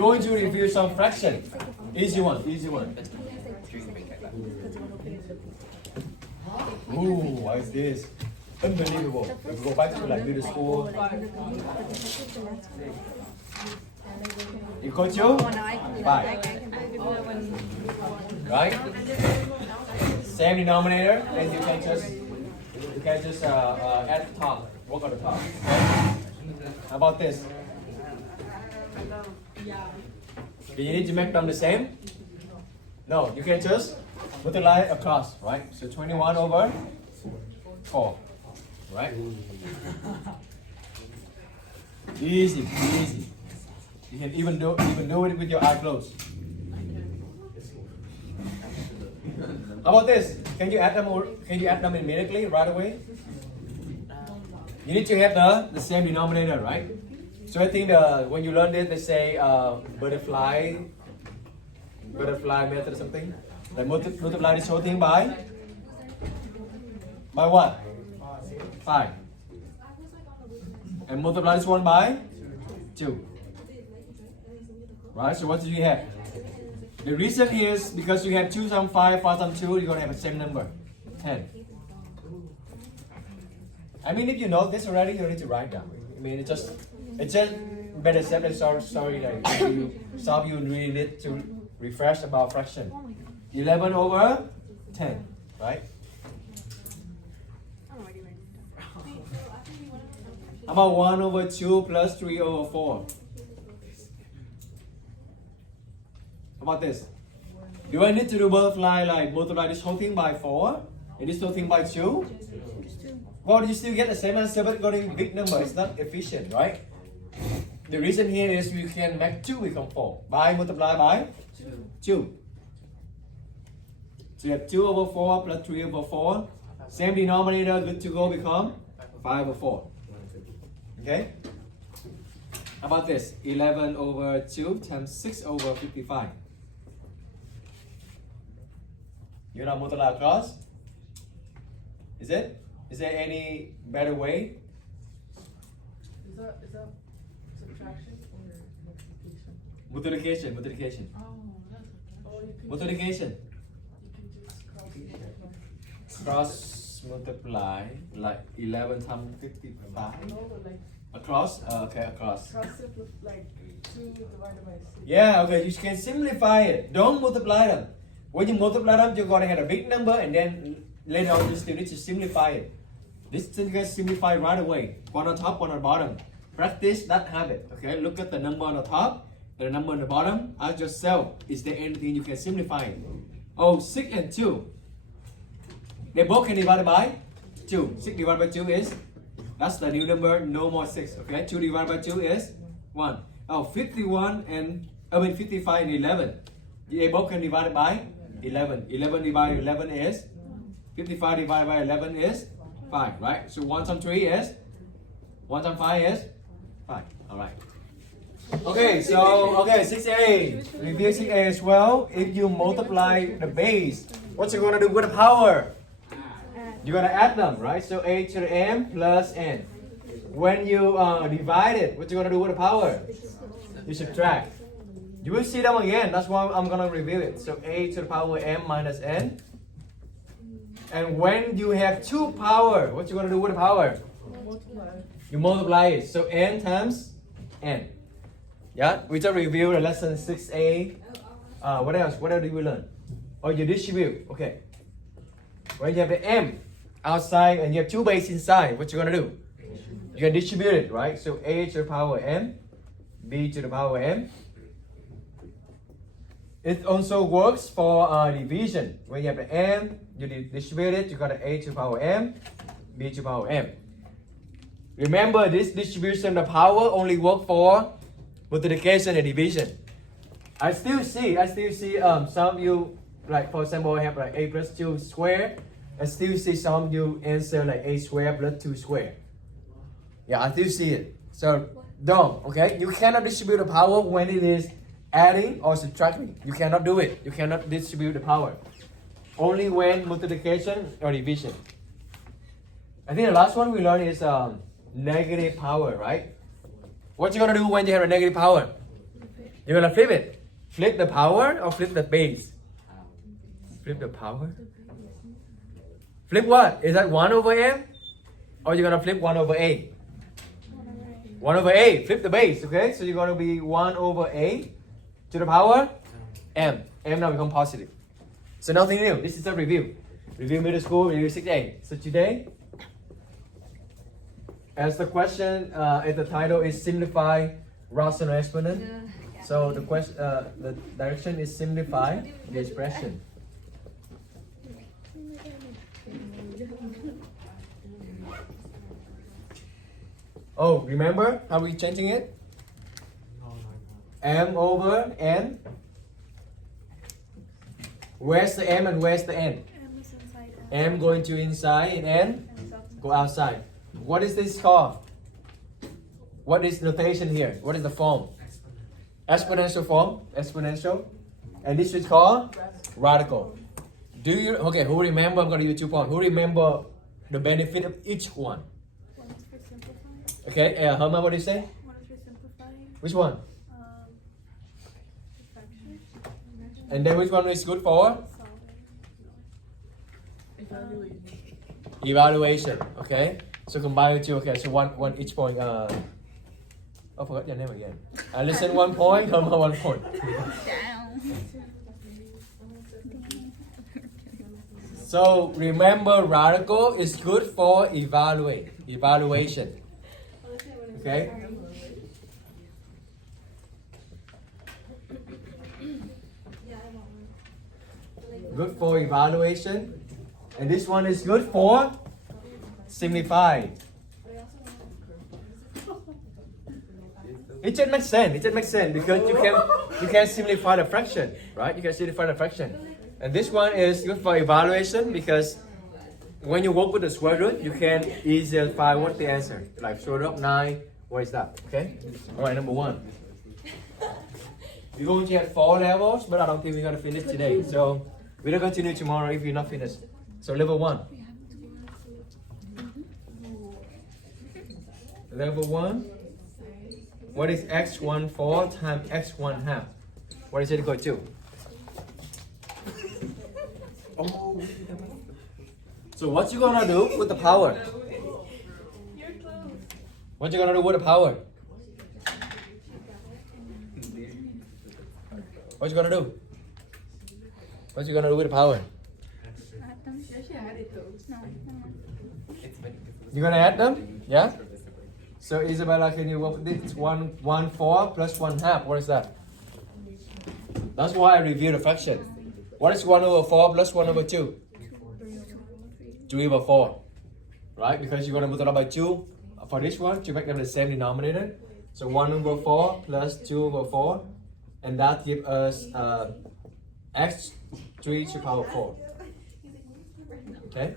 going to review some fraction. Easy one, easy one. Ooh, what is this? Unbelievable. If we go back to like middle school. Equal to 5. Right? Same denominator, and you can just add the top, work on the top. How about this? Do you need to make them the same? No, you can just multiply across, right? So 21 over 4, right? Easy, easy. You can even do it with your eyes closed. How about this? Can you add them immediately, right away? You need to have the same denominator, right? So I think when you learn this, they say butterfly method or something. Like multiply this whole thing by what? 5. And multiply this one by 2. Right, so what do you have? The reason is because you have 2 times 5, 5 times 2, you're going to have the same number, 10. I mean, if you know this already, you don't need to write down. I mean, it's just better said than sorry that you really need to refresh about fraction. 11 over 10, right? How about 1 over 2 plus 3 over 4? How about this? Do I need to do multiply this whole thing by 4 and this whole thing by 2? Well, you still get the same answer, but got a big number. It's not efficient, right? The reason here is we can make 2 become 4 by multiply by 2. So you have 2 over 4 plus 3 over 4. Same denominator, good to go, become 5 over 4. Okay? How about this? 11 over 2 times 6 over 55. You know multiply across? Is there any better way? Is that subtraction or multiplication? Multiplication. Oh, that's okay. Multiplication. You can just Cross multiply like 11 times 55. No, but like Across? Okay, across. like 2 divided by 6. Yeah, okay, you can simplify it. Don't multiply them. When you multiply them, you're going to have a big number, and then later on you still need to simplify it. This thing gets simplified right away. One on top, one on bottom. Practice that habit. Okay, look at the number on the top and the number on the bottom. Ask yourself, is there anything you can simplify? Oh, 6 and 2. They both can divide by 2. 6 divided by 2 is, that's the new number, no more 6. Okay, 2 divided by 2 is 1. Oh, 55 and 11. They both can divide by 11. 11 divided by 11 is 55 divided by 11 is 5, right? So 1 times 3 is 1 times 5 is 5. All right. Okay, so 6a. Review 6a as well. If you multiply the base, what you gonna do with the power? You're gonna add them, right? So a to the m plus n. When you divide it, what you gonna do with the power? You subtract. You will see them again. That's why I'm gonna review it. So a to the power m minus n. And when you have 2 power, what you gonna do with the power? Multiply. You multiply it. So n times n. Yeah, we just reviewed the lesson 6a. What else? What else did we learn? Oh, you distribute. Okay. When you have the m outside and you have 2 base inside, what you gonna do? You can distribute it, right? So a to the power m, b to the power m. It also works for division. When you have the m, you distribute it, you got the a to the power m, b to the power m. Remember, this distribution of power only work for multiplication and division. I still see some of you, like for example, have like a plus 2 square. I still see some of you answer like a square plus 2 square. Yeah, I still see it. So don't, okay? You cannot distribute the power when it is adding or subtracting. You cannot do it. You cannot distribute the power. Only when multiplication or division. I think the last one we learned is negative power, right? What you gonna do when you have a negative power? You're gonna flip it. Flip the power or flip the base? Flip the power. Flip what? Is that 1 over m? Or you're gonna flip 1 over a? 1 over a. Flip the base, okay? So you're gonna be 1 over a to the power m. M now become positive. So nothing new. This is a review. Review middle school, review 6A. So today, as the question, as the title is simplify rational exponent. So the question, the direction is simplify the expression. Oh, remember how we changing it? M over n. Where's the m and where's the n? M going to inside and n go outside. What is this called? What is notation here? What is the form? Exponential form. Exponential. And this is called radical. Do you, okay, who remember, I'm going to give you 2 points. Who remember the benefit of each one? One is for simplifying. Okay, Herman, what do you say? One is for simplifying. Which one? Fraction. And then which one is good for? Evaluate. Evaluation. Okay. So combine the two. Okay. So one each point. Oh, forgot your name again. Listen 1 point. Herman 1 point. So remember, radical is good for evaluation. Okay. Good for evaluation. And this one is good for simplify. It just makes sense. It just makes sense because you can simplify the fraction, right? You can simplify the fraction. And this one is good for evaluation because when you work with the square root, you can easily find what the answer. Like square root of 9, what is that? Okay? Alright, number 1. We're going to have 4 levels, but I don't think we're going to finish today. So we'll continue tomorrow if you're not finished. So level 1. Level 1. What is x1 times x1 half? What is it equal to? Oh. So what you gonna do with the power? What you gonna do with the power? What you gonna do? What you gonna do with the power? You're gonna add them? Yeah? So Isabella, can you work with this? 1 4 plus 1 half. What is that? That's why I review the fraction. What is 1 over 4 plus 1 over 2? 2 over 4. Right? Because you're going to multiply by 2 for this one to make them the same denominator. So 1 over 4 plus 2 over 4. And that gives us x 3 to the power 4. Okay?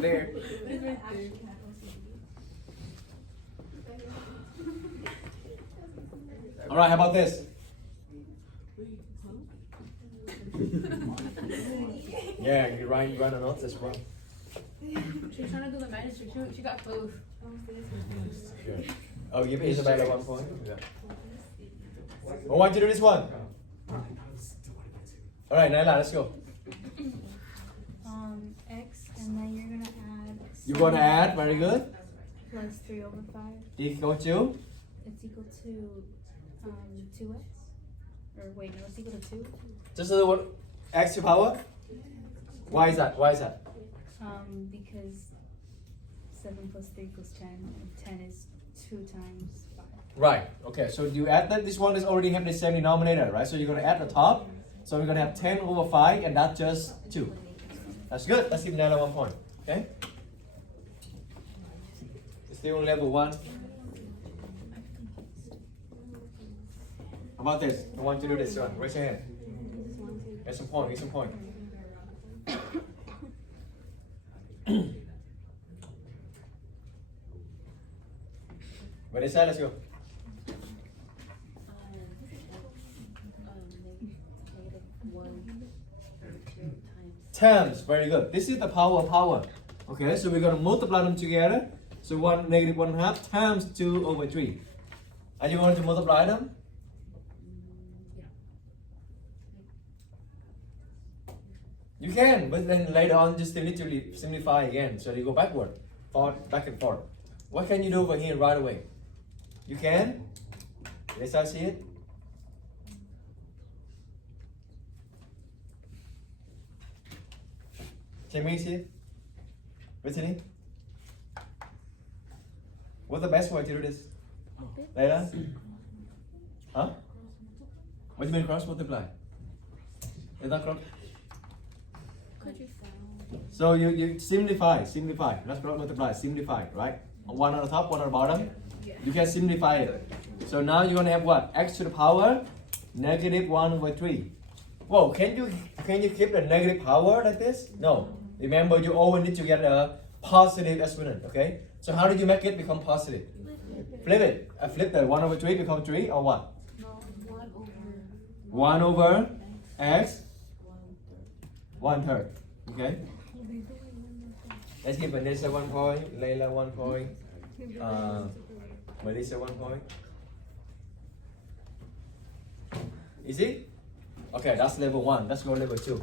There. All right, how about this? Yeah, you write a note as well. She's trying to do the minus. She got both. Good. Oh, give Isabella 1 point. Yeah. I want you to do this one. All right, Naila, let's go. X, and then you're gonna add. You want to add? Very good. Plus 3 over 5. Equal to? It's equal to 2x. Or wait, no, it's equal to 2. Just a little x to power? Why is that? Why is that? Because 7 plus 3 equals 10, and 10 is 2 times 5. Right. Okay, so you add that. This one is already have the same denominator, right? So you're going to add the top. So we're going to have 10 over 5, and that's just 2. That's good. Let's give Nala 1 point. Okay? Still on level 1. How about this? I want you to do this one. Raise your hand. Get some point. Get some point. Ready, set, let's go. times. Very good. This is the power of power. Okay, so we're going to multiply them together. So 1 negative 1/2 times 2 over 3. Are you going to multiply them? You can, but then later on just need to simplify again. So you go backward, forward, back and forth. What can you do over here right away? You can? Yes, I see it. Can we see it? Brittany? What's the best way to do this? Layla? Huh? What do you mean cross multiply? Is that cross? So you simplify. Not cross multiply, simplify, right? One on the top, one on the bottom. You can simplify it. So now you're gonna have what? X to the power negative 1 over 3. Whoa, can you keep the negative power like this? No. Remember, you always need to get a positive exponent, okay? So how did you make it become positive? Flip it. Flip the 1 over 3 become 3 or what? No, 1 over x 1/3. Okay? Let's give Vanessa 1 point, Layla 1 point, Melissa 1 point. Easy? Okay, that's level 1. Let's go level 2.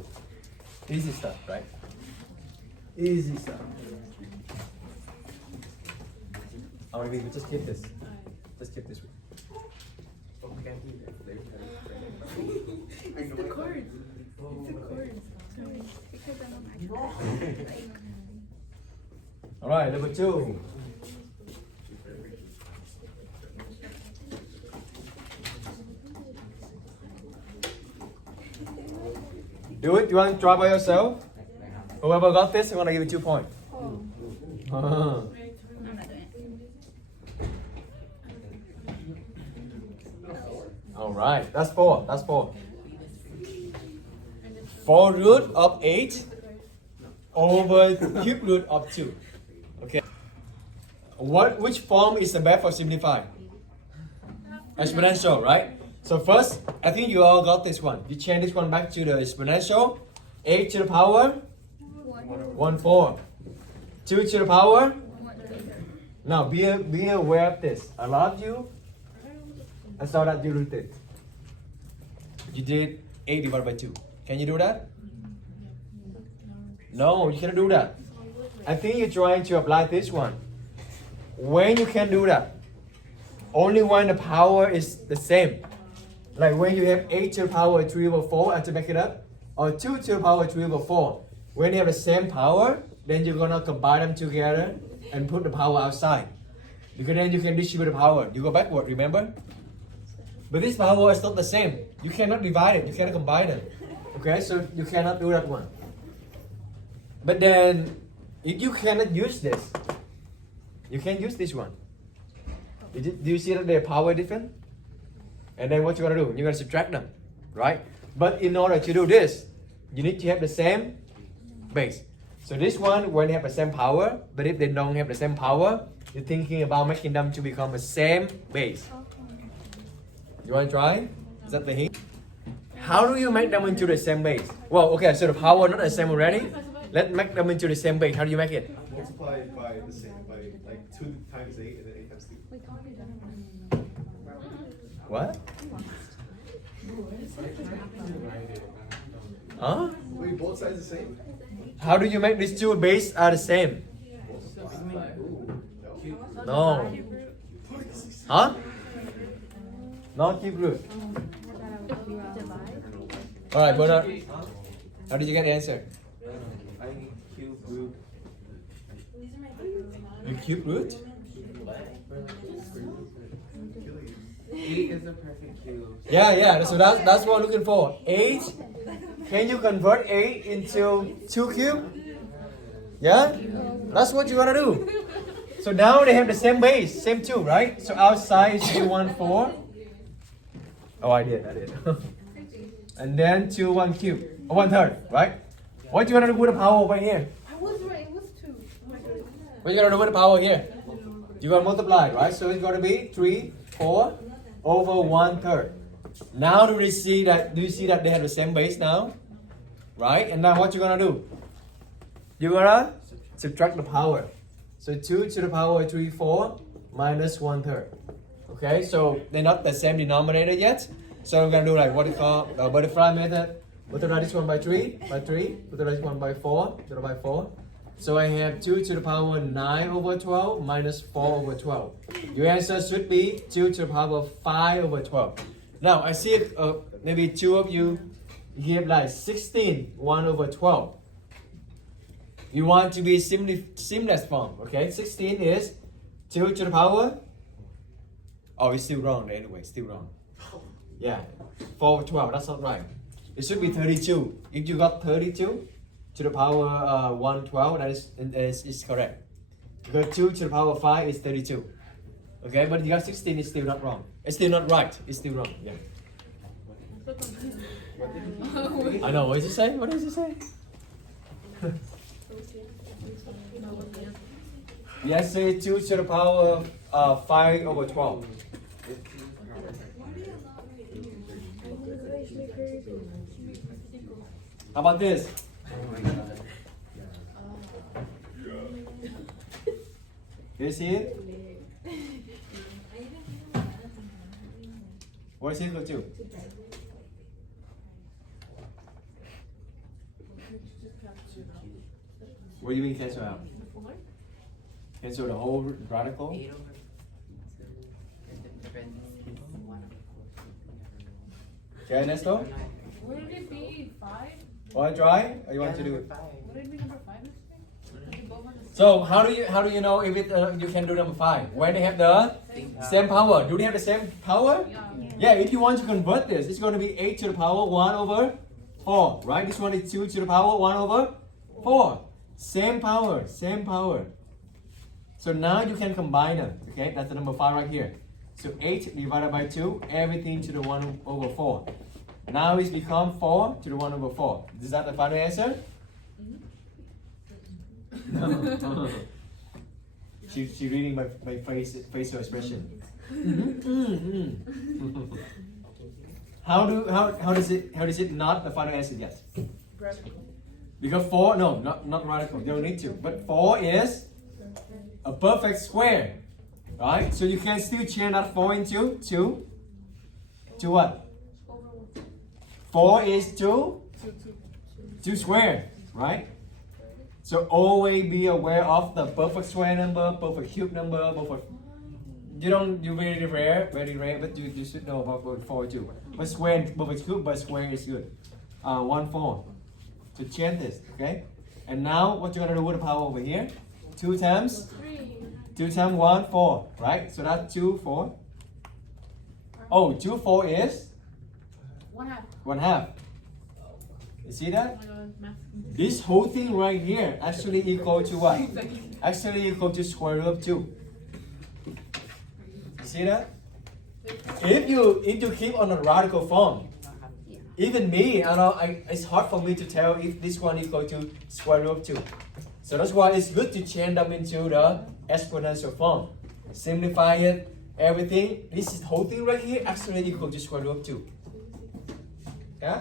Easy stuff, right? Easy stuff. Oh, maybe we just keep this. Just keep this. It's the chords. It's the chords. because I'm on All right, level 2. Do it. You want to try by yourself? Whoever got this, I'm gonna give you 2 points. I'm not doing it. All right, that's 4. That's 4. 4 root of 8 over cube root of 2. Okay. Which form is the best for simplify? Exponential, right? So first, I think you all got this one. You change this one back to the exponential. 8 to the power 1/4. 2 to the power. Now be aware of this. I love you. I saw that you did it. You did 8 divided by 2. Can you do that? No, you cannot do that. I think you're trying to apply this one. When you can do that, only when the power is the same. Like when you have 8 to the power 3 over 4, and to make it up, or 2 to the power 3 over 4. When you have the same power, then you're gonna combine them together and put the power outside. Because then you can distribute the power. You go backward, remember? But this power is not the same. You cannot divide it, you cannot combine it. Okay, so you cannot do that one. But then, if you cannot use this, you can use this one. Do you see that their power different? And then what you're gonna do? You're gonna subtract them, right? But in order to do this, you need to have the same base. So this one, when they have the same power, but if they don't have the same power, you're thinking about making them to become the same base. You wanna try? Is that the hint? How do you make them into the same base? Well, okay, so the power not the same already. Let's make them into the same base. How do you make it? Multiply it by the same, by like 2 times 8 and then 8 times 2. What? Huh? Wait, both sides the same? How do you make these two bases are the same? No. Huh? Not cube root. Alright, Bernard. How did you get the answer? I cube root. You cube root? 8 is the perfect cube. Yeah. So that's what I'm looking for. 8. Can you convert 8 into 2 cube? Yeah? That's what you're gonna do. So now they have the same base, same 2, right? So outside is 2, 1, 4. Oh, I did. And then 2, 1 cube. 1/3, right? What you gonna do with the power over here? I was right, it was 2. What you gonna do with the power here? You're gonna multiply, right? So it's gonna be 3, 4 over 1/3. Now do you see that they have the same base now? right? And now what you're gonna do? You're gonna subtract the power. So 2 to the power 3, 4 minus 1/3. Okay, so they're not the same denominator yet. So we're gonna do like what we call the butterfly method. Multiply this one by 3, multiply this one by 4, divided by 4. So I have 2 to the power 9 over 12 minus 4 over 12. Your answer should be 2 to the power 5 over 12. Now I see maybe two of you give like 16, 1 over 12. You want to be seamless form, okay? 16 is 2 to the power. Oh, it's still wrong anyway, still wrong. Yeah, 4 over 12, that's not right. It should be 32. If you got 32 to the power 112, that is correct. Because 2 to the power 5 is 32. Okay, but you got 16, it's still not wrong. It's still not right, it's still wrong, yeah. I know, what did you say? What did you say? Yes, say 2 to the power 5 over 12. How about this? Do you see it? What is it equal to? What do you mean cancel out? Cancel the whole radical? Okay, let's go. Wouldn't it be 5? Want to try? Or you want to do it? Would it be number 5? So how do you know if you can do number 5? When they have the same power. Do they have the same power? Yeah, if you want to convert this, it's going to be 8 to the power 1 over 4, right? This one is 2 to the power 1 over 4. Same power, same power. So now you can combine them, okay? That's the number 5 right here. So 8 divided by 2, everything to the 1 over 4. Now it's become 4 to the 1 over 4. Is that the final answer? No. She's reading my facial expression. How does it not the final answer? Yes. Because 4, no, not radical. You don't need to. But 4 is a perfect square, right? So you can still change that 4 into 2. To what? 4 is 2 square, right? So always be aware of the perfect square number, perfect cube number, perfect. You very rare, but you should know about 4 too. But square, perfect cube, but square is good. 1 4. To change this, okay? And now what you're gonna do with the power over here? 2 times 1, 4, right? So that's 2, 4. Oh, 2, 4 is 1/2. You see that? This whole thing right here actually equal to what? Actually equal to square root of 2. You see that? If you keep on a radical form, even me, I know it's hard for me to tell if this one equal to square root of 2. So that's why it's good to change them into the exponential form. Simplify it, everything. This whole thing right here actually equal to square root of 2. Yeah?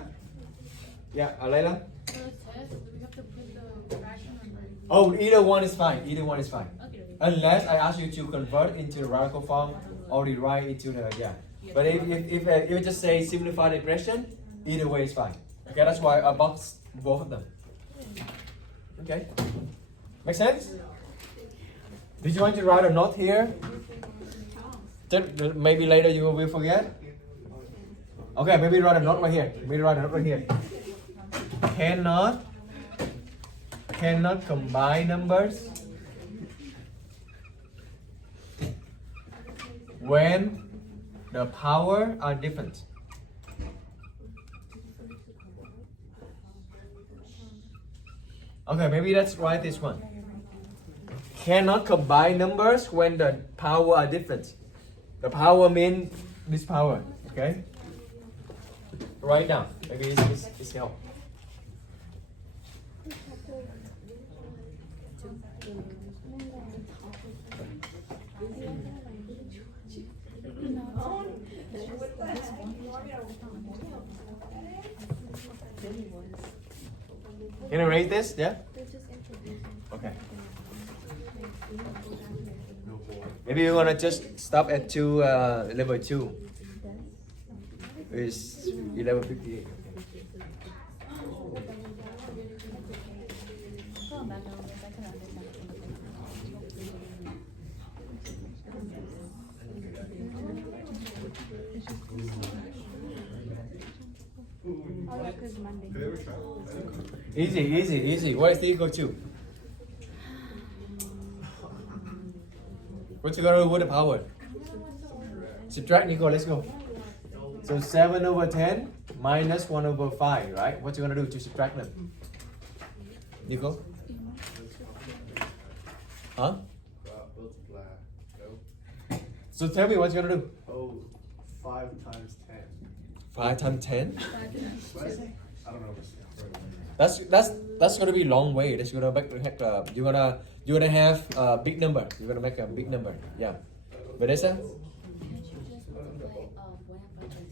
Yeah, Alayla? For the test, do we have to put the fraction number? Oh, either one is fine. Either one is fine. Okay. Unless I ask you to convert into the radical form or rewrite into the, yeah. But if you just say simplified expression, either way is fine. Okay, that's why I box both of them. Okay. Make sense? Did you want to write a note here? Then maybe later you will forget. Okay, maybe write a note right here. Maybe write a note right here. Cannot combine numbers when the power are different. Okay, maybe let's write this one. Cannot combine numbers when the power are different. The power means this power, okay? Write down. Maybe it's help. this? Yeah? They're just introducing. Okay. No more. Maybe we're gonna just stop at level 2. It's 11:58. Go back a little bit. I can understand. Oh, yeah, 'cause Monday. Could I ever try? Easy. What is the equal to? What you gonna do with the power? Subtract, Nico, let's go. So 7 over 10 minus 1 over 5, right? What you gonna do to subtract them? Nico? Huh? Multiply. No. So tell me what you gonna do. Oh, 5 times 10. 5 times 10? What? I don't know. That's gonna be long way. That's gonna make you're gonna have a big number. You're gonna make a big number. Yeah. Vanessa? Can't you just multiply 1 by 10?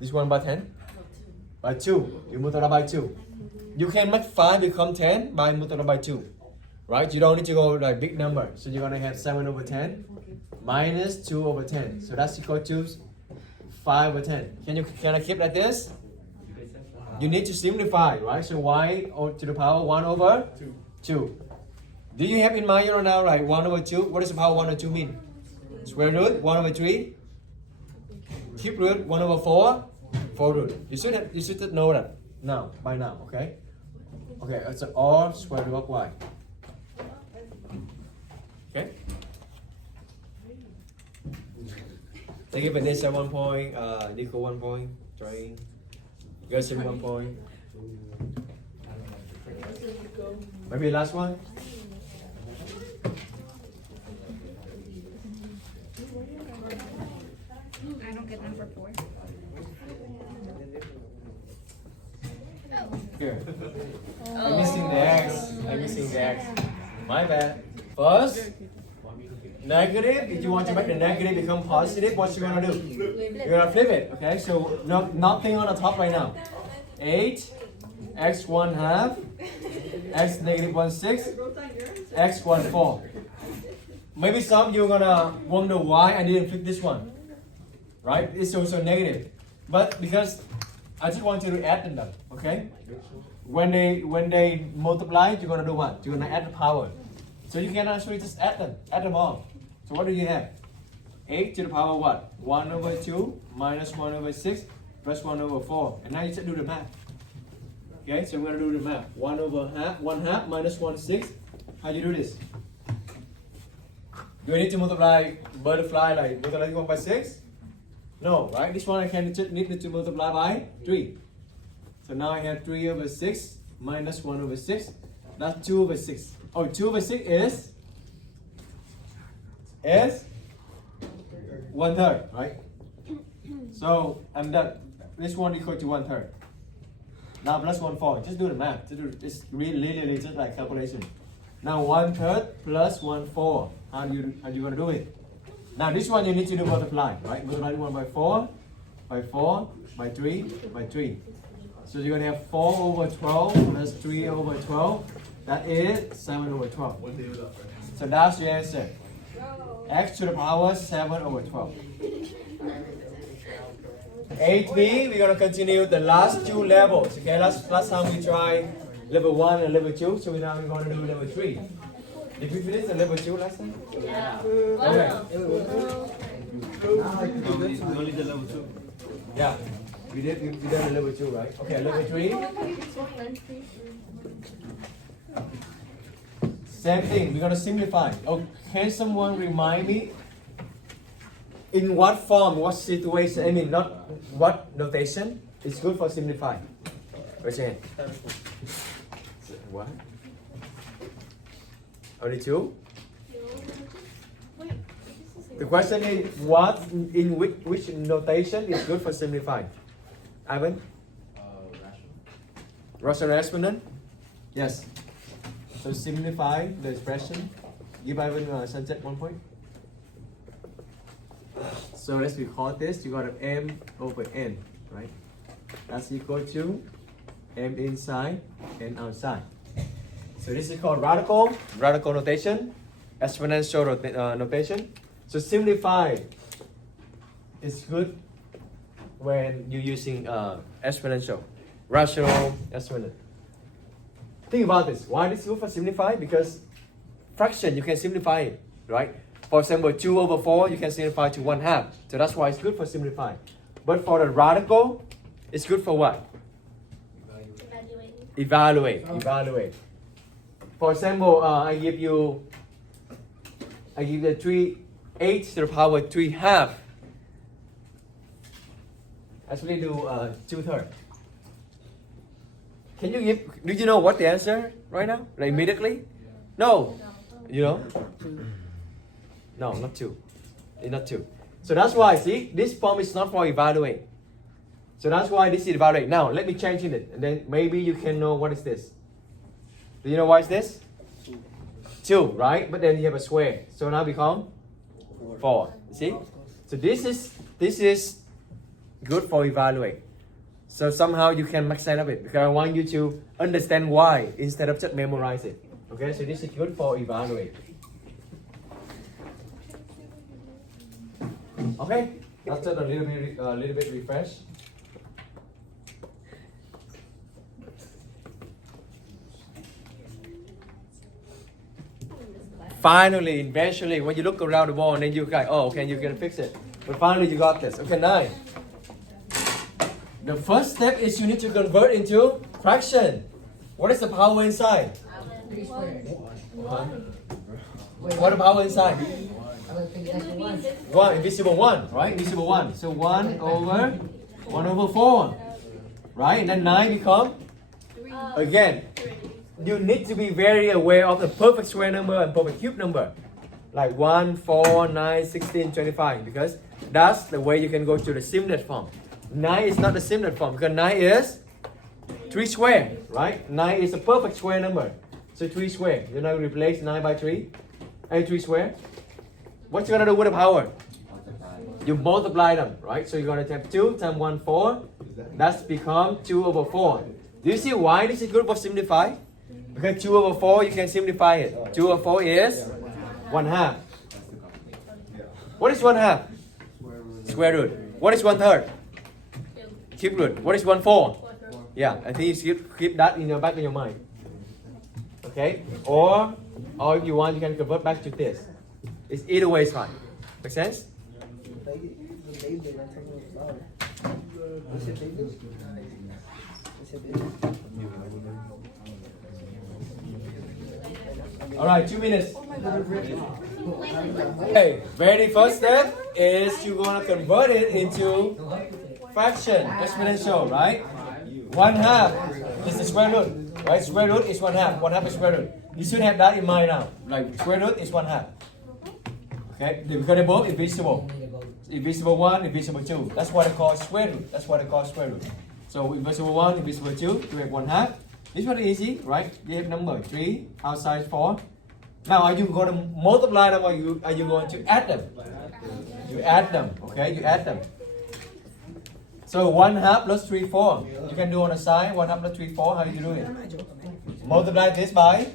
This one by 10? No, 2. By 2. You multiply by 2. You can make 5 become 10 by multiply by 2. Right? You don't need to go like big number. So you're gonna have 7 over 10 minus 2 over 10. So that's equal to 5 over 10. Can I keep like this? You need to simplify, right? So y to the power 1 over 2. Do you have in mind now, right? 1 over 2. What does the power 1 over 2 mean? Square root 1 over 3. Cube root 1 over 4. 4 root. You should know that now, by now, okay? Okay, it's all square root of y. Okay? Take it Vanessa 1 point, Nico 1 point, Train, Gerson 1 point. Maybe last one? I don't get number 4. Here. I'm missing the X. My bad. First, negative. If you want to make the negative become positive, what you gonna do? You're gonna flip it. Okay. So nothing on the top right now. 8, x 1 half, x negative 1/6, x 1/4. Maybe some of you are gonna wonder why I didn't flip this one. Right? It's also negative, but because I just want you to add them. Okay. When they multiply, you're gonna do what? You're gonna add the power. So you can actually just add them all. So what do you have? 8 to the power what? 1 over 2 minus 1 over 6 plus 1 over 4. And now you just do the math. Okay, so we're gonna do the math. 1 over half, 1 half minus 1/6. How do you do this? Do I need to multiply, like multiply 1 by 6? No, right? This one I can just need to multiply by 3. So now I have 3 over 6 minus 1 over 6. That's 2 over 6. Oh, 2 over 6 is 1/3, right? So I'm done. This one equal to 1/3. Now plus 1/4. Just do the math. It's really just like calculation. Now 1/3 plus 1/4. How you gonna do it? Now this one you need to do multiply, right? Multiply 1 by 4, by 4, by 3, by 3. So you're gonna have 4 over 12 plus 3 over 12. That is 7 over 12. What day was that? So that's the answer. X to the power 7 over 12. 8B, we're gonna continue the last 2 levels. Okay, last time we tried level 1 and level 2, so now we're gonna do level 3. Did we finish the level 2 last time? Yeah. Okay. Only the level 2. Yeah. We did the level 2, right? Okay, level 3. Same thing, we're gonna simplify. Oh, can someone remind me in what form, what situation, I mean not what notation is good for simplify? Raise your hand. What? Only 2? The question is what in which notation is good for simplify? Ivan? Rational exponent? Yes. So simplify the expression. Give Ivan sunset 1 point. So let's record this. You got an m over n, right? That's equal to M inside and outside. So this is called radical notation, exponential notation. So simplify is good when you're using exponential, rational exponent. Think about this. Why this is good for simplify? Because fraction you can simplify it, right? For example, 2 over 4 you can simplify to 1/2. So that's why it's good for simplify. But for the radical, it's good for what? Evaluate. For example, I give you 8 to the power 3/2. Actually do 2/3. Can you give? Do you know what the answer right now? Like immediately? No. You know? No, not 2. It's not 2. So that's why, see, this form is not for evaluate. So that's why this is evaluate. Now, let me change it, and then maybe you can know what is this. Do you know what is this? 2, right? But then you have a square. So now become 4. See? So this is good for evaluate. So somehow you can make sense of it, because I want you to understand why instead of just memorize it. Okay, so this is good for evaluate. Okay, that's just a little bit refresh. Finally, eventually, when you look around the wall and then you go, oh, okay, you can fix it. But finally, you got this. Okay, 9. The first step is you need to convert into fraction. What is the power inside? 1. What the power inside? 1, invisible 1, right? Invisible 1. So 1 over 4. Right? And then 9 become? Again, you need to be very aware of the perfect square number and perfect cube number. Like 1, 4, 9, 16, 25. Because that's the way you can go to the simulated form. 9 is not the simulated form, because 9 is 3 square, right? 9 is a perfect square number. So 3 square. You now replace 9 by 3. And 3 square. What you gonna do with the power? You multiply them, right? So you're gonna have 2 times 1, 4. That's become 2 over 4. Do you see why this is good for simplify? Because 2 over 4, you can simplify it. 2 over 4 is 1/2. What is 1/2? Square root. What is 1/3? Cube root. What is 1/4? Yeah, I think you keep that in your back of your mind. Okay? Or if you want, you can convert back to this. It's either way is fine. Make sense? Alright, 2 minutes. Okay, very first step is you're gonna convert it into fraction, exponential, right? 1/2 is the square root, right? Square root is 1/2. 1/2 is square root. You should have that in mind now. Like square root is 1/2. Okay, because they're both invisible. Invisible 1, invisible 2. That's what I call square root. That's what I call square root. So invisible 1, invisible 2, you have 1/2. This one is easy, right? You have number 3, outside 4. Now are you going to multiply them or are you going to add them? You add them, okay? You add them. So 1/2 plus 3, 4. You can do on the side, 1/2 plus 3, 4. How do you do it? Multiply this by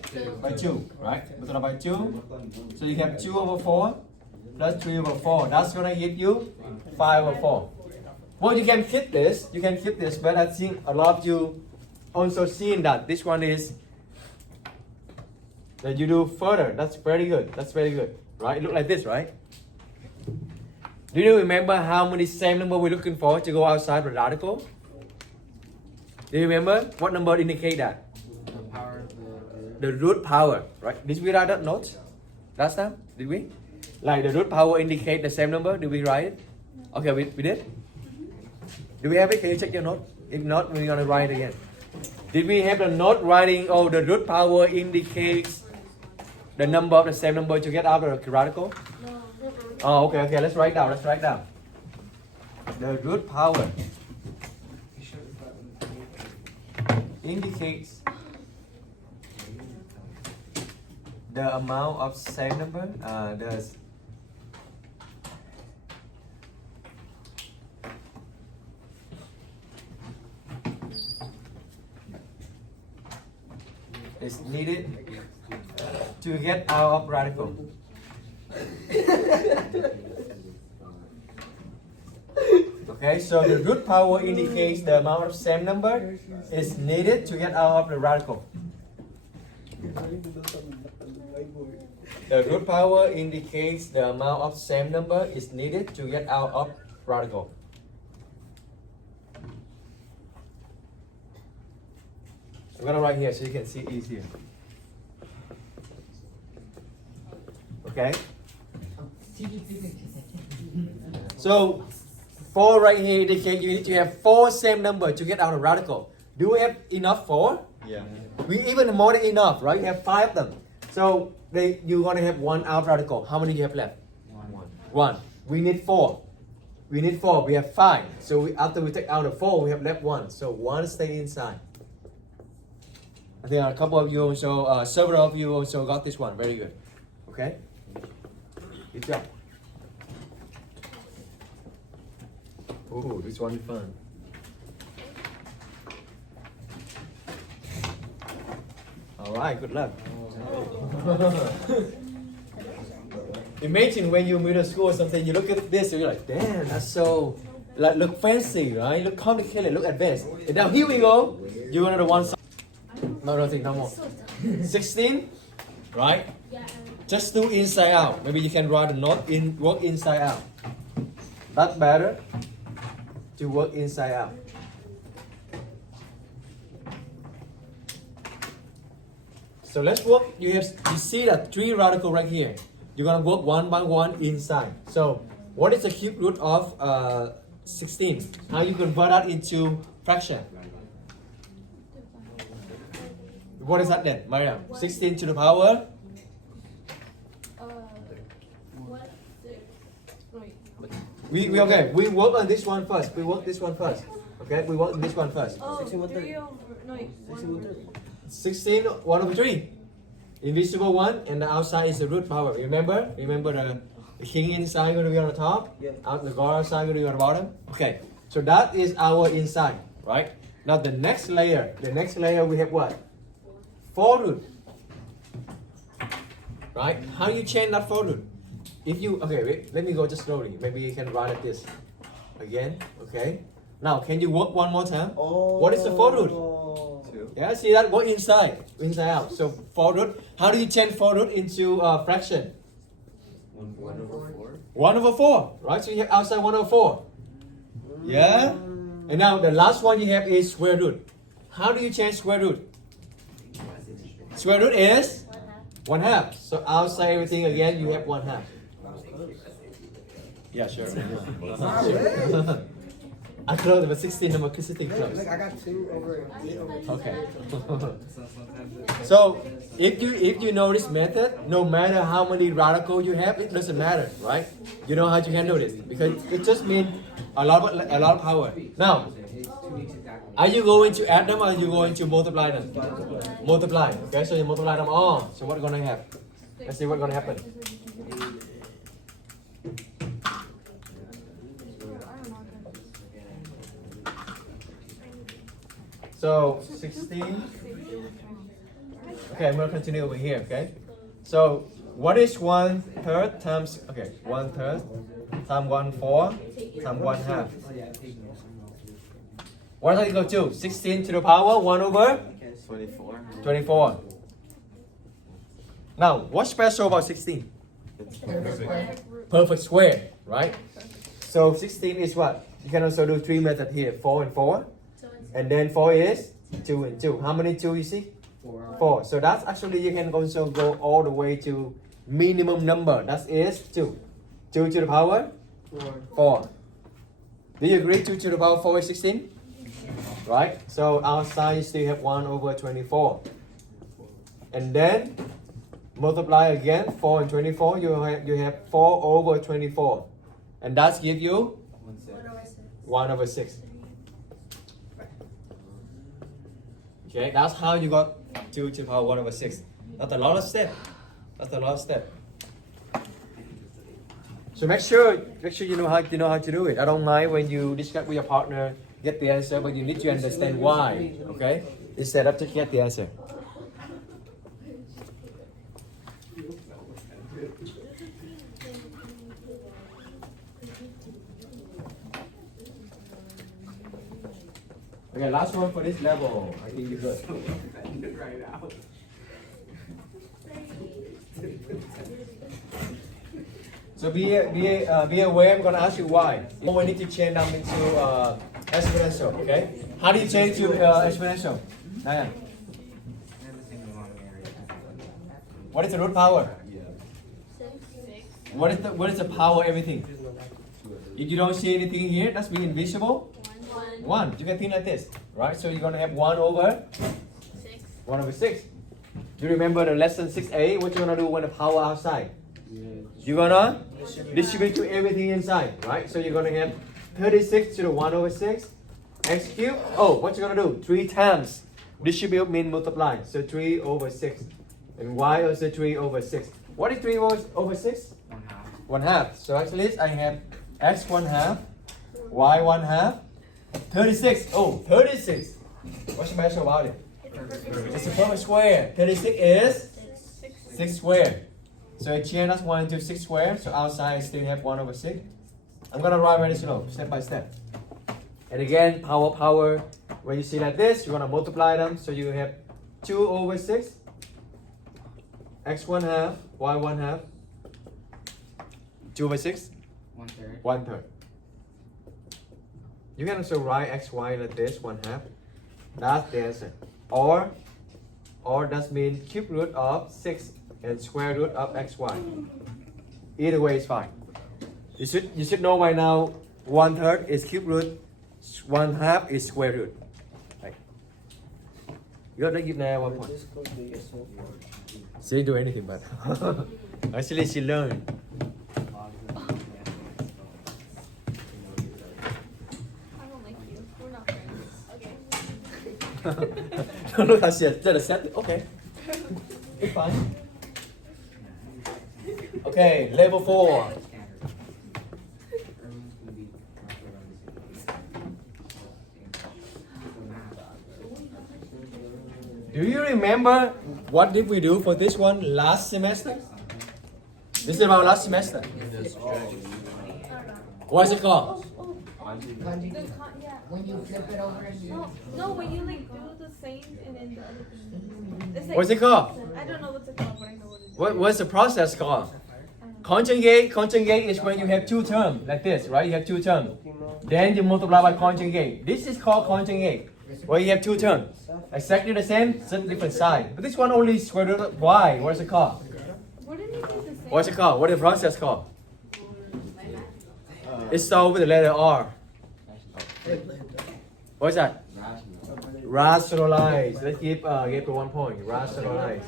2, right? Multiply by 2. So you have 2 over 4 plus 3 over 4. That's going to give you 5 over 4. Well, you can keep this, but I think a lot of you also seen that this one is that you do further. That's very good. That's very good, right? It look like this, right? Do you remember how many same number we're looking for to go outside the radical? Do you remember what number indicate that? The root power, right? Did we write that note last time? Did we? Like the root power indicate the same number. Did we write it? Okay, we did. Do we have it? Can you check your note? If not, we're gonna write it again. Did we have the note writing? Oh, the root power indicates the number of the same number to get out of the radical. Oh, okay. Let's write down. The root power indicates the amount of same number. needed to get out of radical. Okay, so the root power indicates the amount of same number is needed to get out of the radical. The root power indicates the amount of same number is needed to get out of radical. I'm gonna write here so you can see easier. Okay. So 4 right here indicate you need to have 4 same number to get out of radical. Do we have enough 4? Yeah. We even more than enough, right? You have 5 of them. So you're gonna have 1 out radical. How many do you have left? 1. We need 4. We need 4. We have 5. So after we take out the 4, we have left 1. So 1 stay inside. I think a couple of you also, several of you also got this one. Very good. Okay. Good job. Oh, this one is fun. All right, good luck. Imagine when you're middle school or something, you look at this and you're like, damn, that's so, like, look fancy, right? Look complicated, look advanced. And now here we go. You're on the one side. No, think no more. 16, right? Just do inside out. Maybe you can write a note in, work inside out. That's better to work inside out. So let's work. You see that 3 radical right here. You're gonna work one by one inside. So what is the cube root of 16? How you convert that into fraction? What is that then, Maria? 16 to the power? We okay. We work on this one first. We work this one first. Okay, we work on this one first. 16, 1 over 3. Invisible 1, and the outside is the root power. Remember? Remember the king inside going to be on the top? Yeah. Out the guard outside going to be on the bottom? Okay. So that is our inside, right? Now the next layer we have what? 4 root. Right? How do you change that 4 root? If you, okay, wait, let me go just slowly. Maybe you can write it this. Again, okay. Now, can you work one more time? Oh. What is the 4 root? 2. Yeah, see that? Work inside out. So 4 root. How do you change 4 root into fraction? 1 over 4. 1 over 4, right? So you have outside 1 over 4. Yeah? And now the last one you have is square root. How do you change square root? Square root is 1/2. So outside everything again, you have 1/2. Yeah, sure. I close number 16, number 16 close. Look, I got 2 over 8 over. Okay. So if you know this method, no matter how many radicals you have, it doesn't matter, right? You know how to handle this because it just means a lot of power. Now, are you going to add them or are you going to multiply them? Multiply. Okay, so you multiply them all. So what's gonna happen? Let's see what's gonna happen. So 16. Okay, I'm gonna continue over here. Okay. So what is 1/3 times? Okay, 1/3 times 1/4 times 1/2. What does that equal to? 16 to the power 1 over 24. Now, what's special about 16? Perfect square, right? So 16 is what? You can also do 3 methods here, 4 and 4. And then 4 is 2 and 2. How many 2 you see? 4. So that's actually, you can also go all the way to minimum number. That is 2. 2 to the power 4. Do you agree 2 to the power 4 is 16? Right? So outside you still have 1 over 24. And then multiply again 4 and 24. You have 4 over 24. And that gives you 1 over 6. Okay, that's how you got 2 to the power 1 over 6. That's a lot of steps. So make sure you know how to do it. I don't mind when you discuss with your partner, get the answer, but you need to understand why. Okay, instead of just get the answer. Okay, last one for this level. I think you're good. So be aware. I'm gonna ask you why. We need to change them into exponential. Okay? How do you change to exponential? Diane. What is the root power? What is the power of everything? If you don't see anything here, that's being invisible. 1. You can think like this, right? So you're gonna have 1 over 6. 1 over 6. Do you remember the lesson 6a? What you gonna do when the power outside? You're gonna distribute to everything inside, right? So you're gonna have 36 to the 1 over 6 x cubed. Oh, what you gonna do? 3 times. Distribute means multiply. So 3 over 6. And y also 3 over 6. What is 3 over 6? 1 half. So actually I have x 1 half, y 1 half, 36. Oh, 36. What's special about it? It's a perfect square. 36 is 6 square. So I change that 1 into 6 square. So outside I still have 1 over 6. I'm gonna write very slow, step by step. And again, power. When you see like this, you're gonna multiply them. So you have 2 over 6, x 1 half, y 1 half, 2 over 6, 1/3. 1/3. You can also write x, y like this, 1 half. That's the answer. Or that means cube root of 6 and square root of xy. Either way is fine. You should know by now 1/3 is cube root, 1 half is square root. Right. You got to give Naya 1 point. She didn't do anything but actually she learned. I don't like you. We're not friends. Okay. Look how she accepted. Okay. It's fine. Okay, level 4. Do you remember what did we do for this one last semester? This is about last semester. What's it called? When you flip it over and you... No, when you like do the same and then the other thing. It's like, What's it called? I don't know what's it called, but I know what it is. What's the process called? Conjugate is when you have 2 terms like this, right? You have 2 terms. Then you multiply by conjugate. This is called conjugate. Where you have 2 terms. Exactly the same, just different side. But this one only square root of y. What is it called? Wouldn't it be the same? What's it called? What is the process called? It's solved with the letter R. What's that? Rationalize. Let's give for 1 point. Rationalize.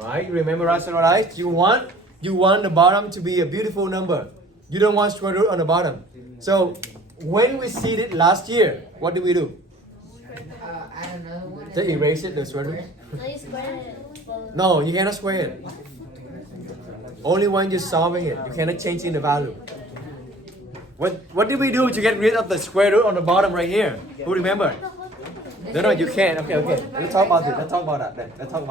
Right? Remember rationalize? You want the bottom to be a beautiful number. You don't want square root on the bottom. So when we see it last year, what did we do? add another one. Just erase it, the square root. No, you square it. No, you cannot square it. Only when you're solving it. You cannot change in the value. What did we do to get rid of the square root on the bottom right here? Who remember? No, you can't. Okay. Let's talk about it. Let's talk about that. Let's talk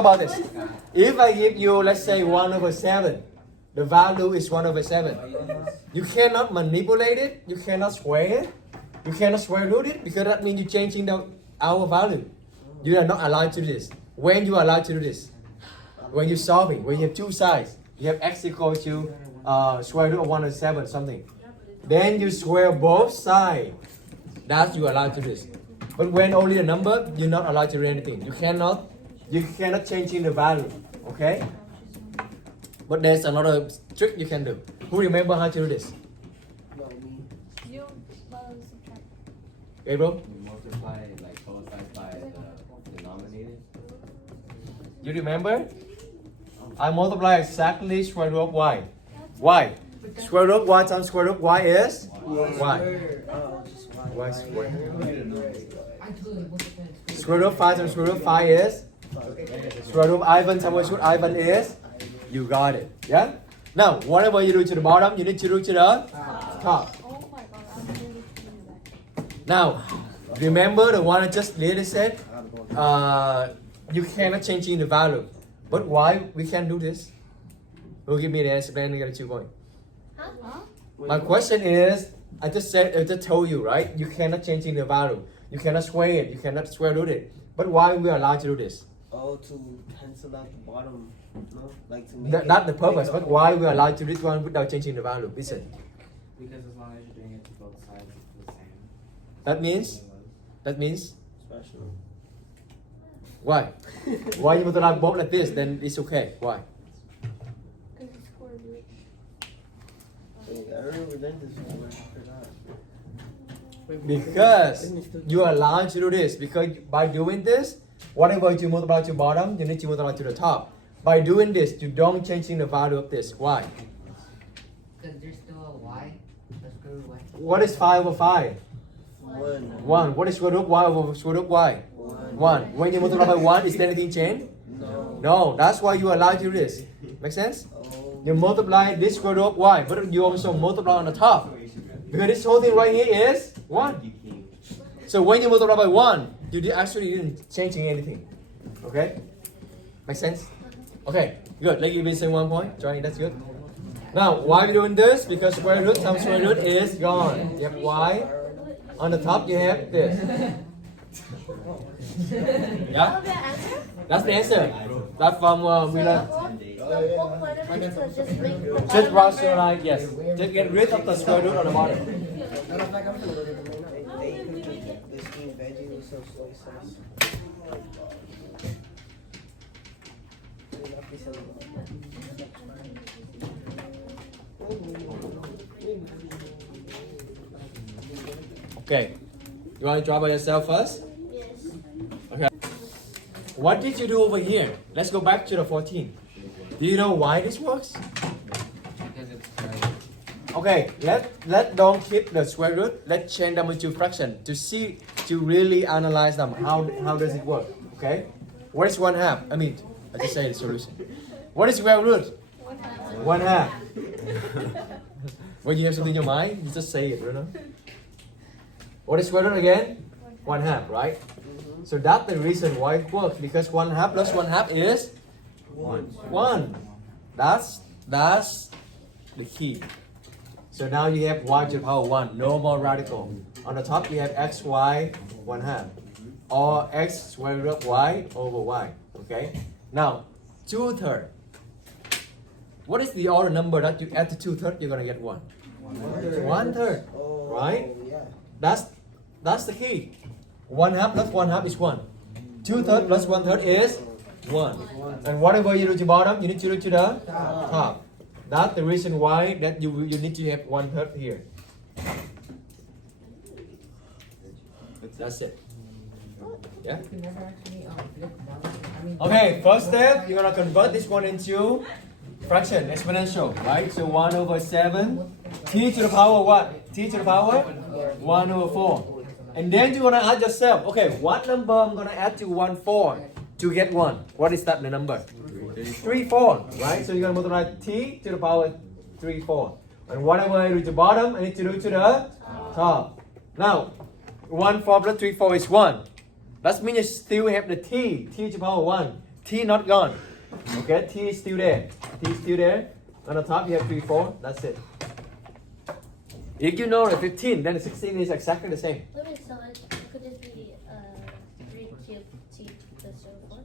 about this. If I give you, let's say, 1 over 7, the value is 1 over 7. You cannot manipulate it. You cannot square it. You cannot square root it because that means you're changing our value. You are not allowed to do this. When you are allowed to do this? When you're solving, when you have 2 sides. You have x equal to square root of 1 over 7 something. Then you square both sides. That's you are allowed to do this. But when only the number, you're not allowed to do anything. You cannot change in the value. Okay? But there's another trick you can do. Who remember how to do this? You subtract. Okay, bro? You multiply like both sides by the denominator. You remember? I multiply exactly square root of y. Why? Square root of y times square root of y is y. Y squared. Square root of 5 times square root of 5 is square root of Ivan times square root of Ivan is. You got it. Yeah? Now, whatever you do to the bottom, you need to do to the top. Oh my god, I'm really doing that. Now, remember the one I just later said? You cannot change in the value. But why we can do this? Who give me the answer? Then you get a 2 point. Huh? My question is, I just told you, right? You cannot change in the value. You cannot sway it. You cannot square root it. But why we are allowed to do this? Oh, to cancel out the bottom, no? Like to make That's the purpose. But why we are allowed to do this one without changing the value? Listen. Because as long as you're doing it to both sides, it's the same. That means. special. Why? Why you multiply both like this? Then it's okay. Why? Because it's square root. I remember then this one. I forgot. Because you are allowed to do this. Because by doing this, whatever you multiply to bottom, you need to multiply to the top. By doing this, you don't changing the value of this. Why? Because there's still a y. A square root y. What is 5 over 5? 1. What is square root of y over square root of y? 1. When you multiply by 1, is there anything change? No. No. That's why you are allowed to do this. Make sense? Oh. You multiply this square root of y, but you also multiply on the top. Because this whole thing right here is 1. So when you multiply by 1, you actually didn't change anything. Okay? Make sense? Okay, good. Let's give it say 1 point. Johnny, that's good. Now, why are we doing this? Because square root times square root is gone. You have y. On the top, you have this. Yeah? That's the answer. That's from Miller. Just rationalize, yes. Just get rid of the square root on the bottom. Matter of fact, I'm gonna look at it right now. This steamed veggie with some soy sauce. Okay. You want to draw by yourself first? Yes. Okay. What did you do over here? Let's go back to the 14. Do you know why this works? Because it's square root. Okay, let don't keep the square root. Let's change them into fraction to really analyze them. How does it work? Okay. What is 1/2? I mean, I just say the solution. What is square root? 1/2. When you have something in your mind, you just say it, you know. What is square root again? 1/2, right? So that's the reason why it works, because 1/2 plus 1/2 is 1. That's the key. So now you have y to the power 1, no more radical. On the top you have xy 1/2, or x square root of y over y. Okay. Now 2/3. What is the order number that you add to 2/3? You're gonna get 1. 1/3. Oh, Right? yeah. That's the key. 1/2 plus 1/2 is 1. 2/3 plus 1/3 is 1. And whatever you do to bottom, you need to do to the top. That's the reason why that you need to have 1/3 here. That's it. Yeah. You can never actually flip down. I mean, Okay, first step, you're gonna convert this one into fraction, exponential, right? So 1/7, t to the power what? T to the power 1/4. And then you're gonna add yourself, okay, what number I'm gonna add to 1/4 to get 1? What is that the number? 3/4, right? So you're gonna multiply t to the power 3/4. And whatever I do to the bottom, I need to do to the top. Now, 1/4 plus 3/4 is 1. That means you still have the t to the power 1. T not gone. Okay, t is still there. T is still there. On the top you have 3/4. That's it. If you know the 15, then the 16 is exactly the same. Could it be 3 cubed t plus 4?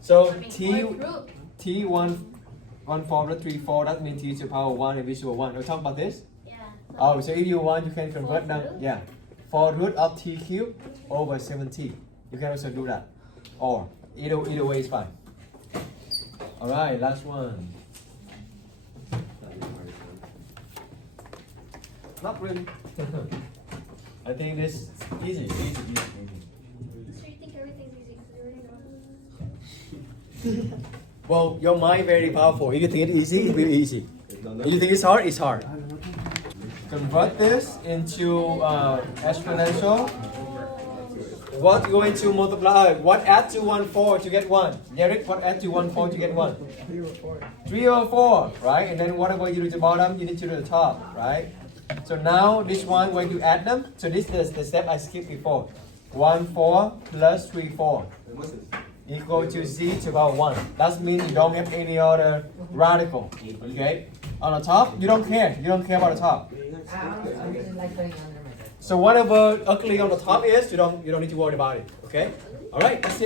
So I mean, t one root. t 1/4 plus 3/4. That means t to the power 1 and visual 1. We talk about this. Yeah. Oh, so if you want, you can convert them. root? Yeah, 4 root of t cubed over 7t. You can also do that. Or either way is fine. All right, last one. Not really. I think this is easy. So you think everything's easy because you already know? Well, your mind very powerful. If you think it's easy, it will be easy. If you think it's hard, it's hard. Convert this into exponential. What you going to multiply? What add to 1/4 to get 1? Derek, what add to 1/4 to get 1? 3/4, right? And then whatever you do to the bottom, you need to do the top, right? So now this one, when you add them, so this is the step I skipped before. 1/4 plus 3/4 equal to z to the power 1. That means you don't have any other radical, okay? On the top, you don't care. You don't care about the top. Yeah, you gotta I'm take it. just like putting it under my bed. So whatever ugly on the top is, you don't need to worry about it. Okay? All right. That's it.